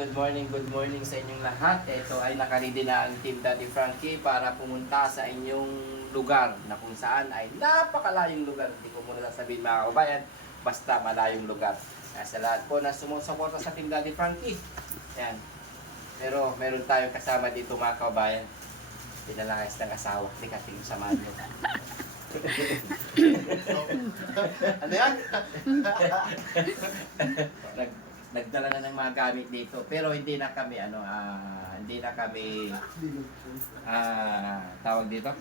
good morning sa inyong lahat. Ito ay nakaredy na ang Team Daddy Frankie para pumunta sa inyong lugar na kung saan ay napakalayong lugar. Hindi ko muna sasabihin mga kabayan, basta malayong lugar. Sa lahat po na sumusuporta sa Team Daddy Frankie. Yan. Pero meron tayong kasama dito mga kabayan. Pinalayas ng asawa. Hindi ka tingin sa mano. Ano yan? Nagdala na ng mga gamit dito pero hindi na kami tawag dito,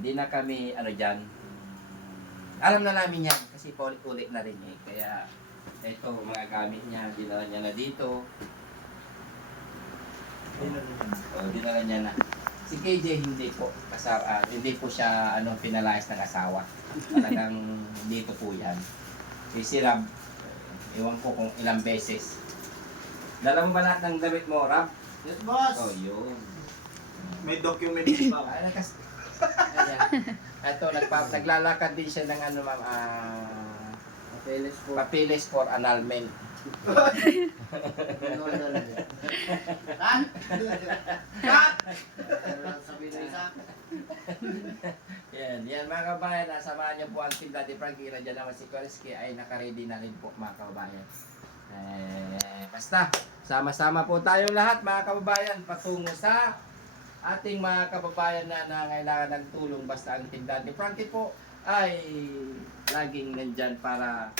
hindi na kami diyan, alam na namin yan kasi paulit-ulit na rin kaya ito mga gamit niya dinala niya na dito. Dinala niya na. Si KJ hindi po kasama, hindi po siya pinalayas ng asawa, talagang dito po yan. Si Rab, ewan ko kung ilang beses. Dala mo ba lahat ng damit mo, Rab? Yes, boss! Oh, yun. May documents pa. Ayan. Ito, naglalakad din siya ng ma'am, papeles for annulment. Yan mga kabayan, samahan niyo po ang Team Daddy Frankie. Diyan naman si Koreski ay naka-ready na rin po mga kabayan. Basta, sama-sama po tayong lahat mga kababayan patungo sa ating mga kababayan na nangailangan ng tulong. Basta ang Team Daddy Frankie po ay laging nandyan para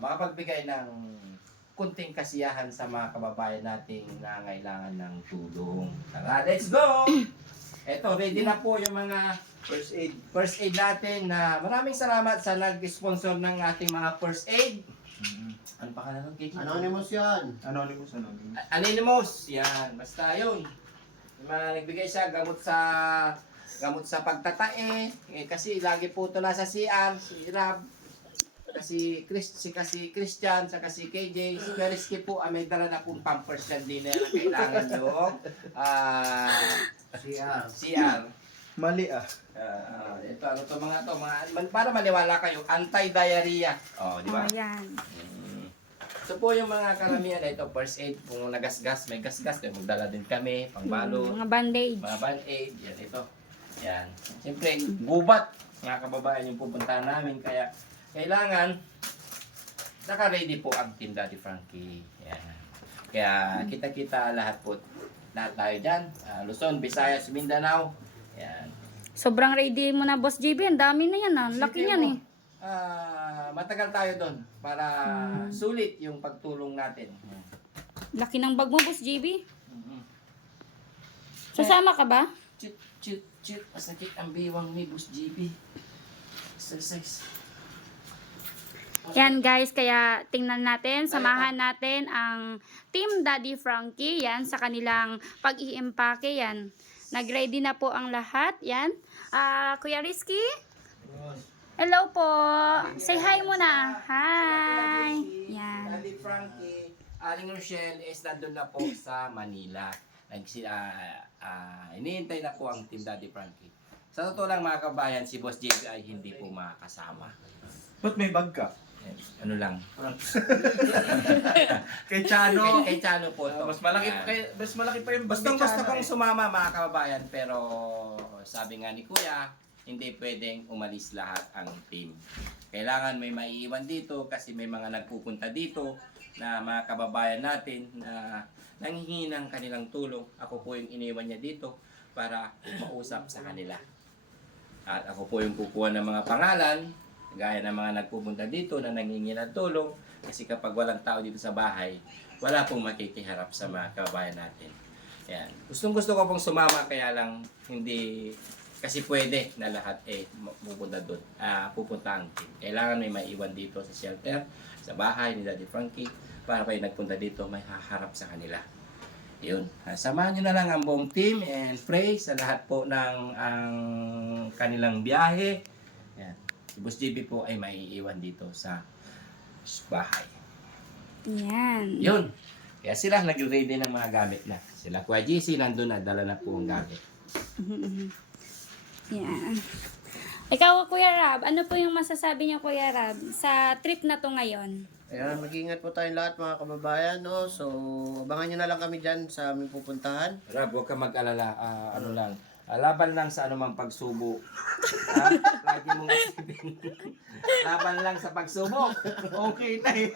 makapagbigay ng kunting kasiyahan sa mga kababayan nating nangailangan ng tulong. Tara, let's go! Eto, ready na po yung mga first aid natin na maraming salamat sa nag-sponsor ng ating mga first aid. Ano pa ka na nun, KJ? Anonymous yan. Anonymous, yan. Basta yun. Yung mga nagbigay siya gamot sa pagtatae. Kasi lagi po ito nasa CR, si Rab. Kasi Christian, saka si KJ, si Perisky po, may dala na pong pampers yan din na kailangan nyo. CR. Mali Ito, para maniwala kayo, anti-diarrhea. Di ba? Yan. Ito po yung mga karamihan ito, first aid, kung nagasgas, may gasgas, magdala din kami, pangbalo, Mga bandage. mga band-aid, yan ito. Yan. Siyempre, gubat, mga kababayan yung pupuntahan namin, kaya kailangan naka-ready po ang Team Daddy Frankie. Yan. Kaya kita-kita lahat tayo dyan. Luzon, Visayas, Mindanao. Yan. Sobrang ready mo na, Boss JB. Ang dami na yan. Laki yan eh. Matagal tayo doon para sulit yung pagtulong natin. Laki ng bag mo, Boss JB. Sasama ka ba? Chut. Masakit ang biwang ni Boss GB. Exercise. Yan guys, kaya tingnan natin, samahan natin ang Team Daddy Frankie yan sa kanilang pag-iimpake yan. Nag-ready na po ang lahat. Yan. Kuya Rizky? Hello po. Say hi muna. Hi. Yan. Daddy Frankie, Aling Rochelle is nandun na po sa Manila. Iniintay na po ang Team Daddy Frankie. Sa totoo lang mga kabayan, si Boss JB ay hindi po makakasama. Ba't may bag ka? Ano lang. Kay Chano. Kay Chano po to. Mas malaki pa yung bag ni Basta Chano kung sumama mga kababayan, pero sabi nga ni Kuya, hindi pwedeng umalis lahat ang team. Kailangan may maiiwan dito kasi may mga nagpupunta dito na mga kababayan natin na nanghihingi ng kanilang tulong. Ako po yung iniwan niya dito para mausap sa kanila. At ako po yung kukuha ng mga pangalan, gaya ng mga nagpupunta dito na nanghihingi ng tulong. Kasi kapag walang tao dito sa bahay, wala pong makikiharap sa mga kababayan natin. Yan. Gustong-gusto ko pong sumama, kaya lang hindi kasi pwede na lahat pupunta doon. Pupunta ang team. Kailangan may maiwan dito sa shelter, sa bahay ni Daddy Frankie, para kayo nagpunta dito, may haharap sa kanila. Yun. Samahan nyo na lang ang buong team and pray sa lahat po ng ang kanilang biyahe. Yan. Si Boss JB po ay maiiwan dito sa bahay. Yan. Yun. Kaya sila nag-ready ng mga gamit na. Sila Kuya GC nandun na, dala na po ang gamit. Yan. Ikaw, Kuya Rab, ano po yung masasabi niyo, Kuya Rab, sa trip na to ngayon? Ayan, mag-iingat po tayong lahat mga kababayan, no? So, abangan nyo na lang kami dyan sa aming pupuntahan. Rab, huwag ka mag-alala. Ano lang. Laban lang sa anumang pagsubo. Lagi mong isipin. Laban lang sa pagsubok. Okay na eh.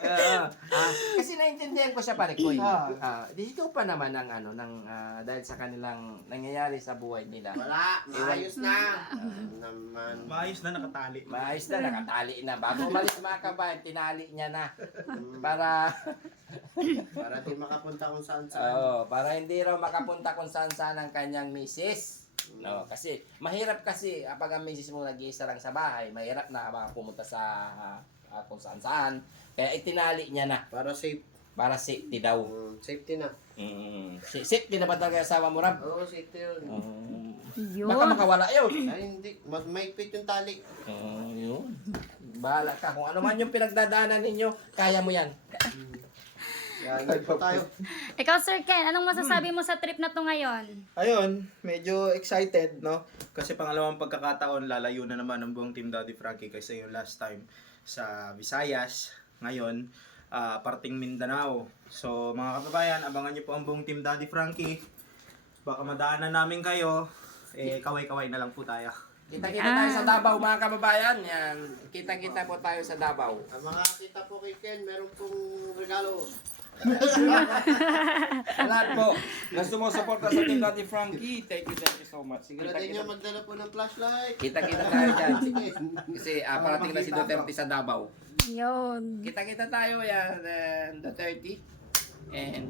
Kasi naintindihan ko siya pare ko. Dito pa naman ang dahil sa kanilang nangyayari sa buhay nila. Wala, maayos na. Naman. Maayos na nakatali. Maayos na, nakatali na. Bago umalis mga kabayan, tinali niya na. Para Para di makapunta kung saan saan. para hindi raw makapunta kung saan saan ang kanyang misis. No, kasi mahirap kasi kapag ang misis mo nag-iisa lang sa bahay, mahirap na makapumunta sa kung saan saan. Kaya itinali niya na Para safe. para safety daw. Safety na. Safety na ba talaga yung asawa mo, Rab? Oo, safety yun. Yun. Baka makawala yun. Ay, hindi. Maigpit yung tali. Yun. Bahala ka. Kung ano man yung pinagdadaanan ninyo, kaya mo yan. Yan, ingat po tayo. Ikaw, Sir Ken, anong masasabi mo sa trip na to ngayon? Ayun, medyo excited, no? Kasi pangalawang pagkakataon, lalayo na naman ang buong Team Daddy Frankie kaysa yung last time sa Visayas. Ngayon, parting Mindanao. So, mga kababayan, abangan niyo po ang buong Team Daddy Frankie. Baka madaanan namin kayo. Kaway-kaway na lang po tayo. Kita-kita tayo sa Davao, mga kababayan. Yan. Kita-kita po tayo sa Davao. Ang mga kita po kay Ken, meron pong regalo. Sa lahat po na sumusuporta sa Team Daddy Frankie, thank you so much. Siguraduhin nyo magdala po ng flashlight. Kita-kita tayo dyan. Sige. Kasi parating na si Duterte sa Davao. Yun. Kita-kita tayo yan, Duterte. And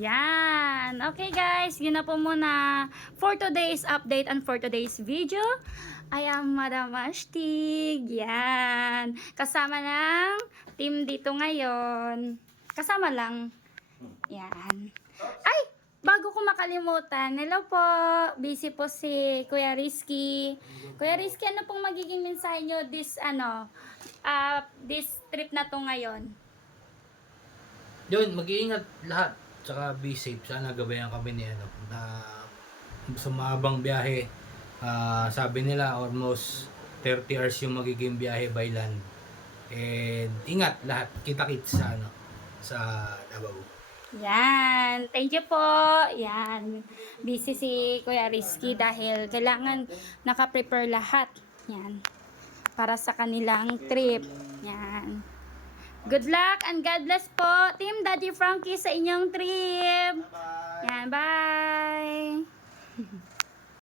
Yan. Okay guys, yun na po muna for today's update and for today's video. I am Madam Ashtig. Yan. Kasama ng team dito ngayon. Kasama lang. Yan. Ay! Bago ko makalimutan, hello po. Busy po si Kuya Rizky. Kuya Rizky, ano pong magiging mensahe nyo this trip na to ngayon? Yun, mag-iingat lahat. Tsaka be safe. Sana gabayan kami ni na sa mahabang biyahe. Sabi nila almost 30 hours yung magiging biyahe by land. And ingat lahat. Kita-kits sa Davao. Yan. Thank you po. Yan. Busy si Kuya Rizky dahil kailangan naka-prepare lahat. Yan. Para sa kanilang trip. Yan. Good luck and God bless po, Team Daddy Frankie, sa inyong trip. Yan. Bye.